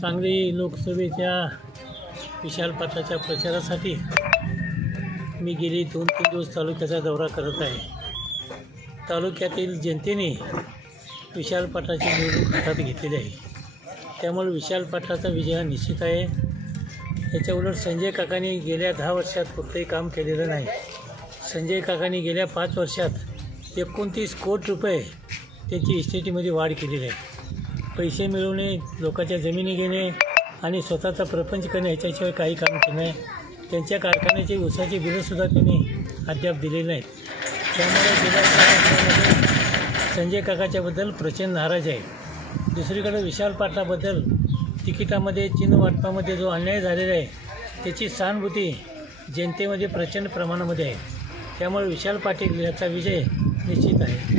सांगली लोकसभेच्या विशाल पाटलाच्या प्रचारासाठी मी गेली 2-3 दिवस तालुक्याचा दौरा करत आहे। तालुक्यातील जनतेने विशाल पाटलाची निवडणूक हातात घेतलेली आहे, त्यामुळे विशाल पाटलाचा विजय हा निश्चित आहे। याच्या उलट संजय काकांनी गेल्या 10 वर्षात कुठलंही काम केलेलं नाही। संजय काकांनी गेल्या 5 वर्षात 29 कोटी रुपये त्याची इस्टेटीमध्ये वाढ केलेली आहे। पैसे मिळवणे, लोकांच्या जमिनी घेणे आणि स्वतःचा प्रपंच करणे ह्याच्याशिवाय काही काम केलं नाही। त्यांच्या कारखान्याचे ऊसाची बिलंसुद्धा त्यांनी अद्याप दिलेली नाहीत। त्यामुळे गेल्या 4 वर्षांमध्ये संजय काकाच्याबद्दल प्रचंड नाराज आहे। दुसरीकडे विशाल पाटलाबद्दल तिकिटामध्ये चिन्ह वाटपामध्ये जो अन्याय झालेला आहे त्याची सहानुभूती जनतेमध्ये प्रचंड प्रमाणामध्ये आहे। त्यामुळे विशाल पाटील याचा विजय निश्चित आहे।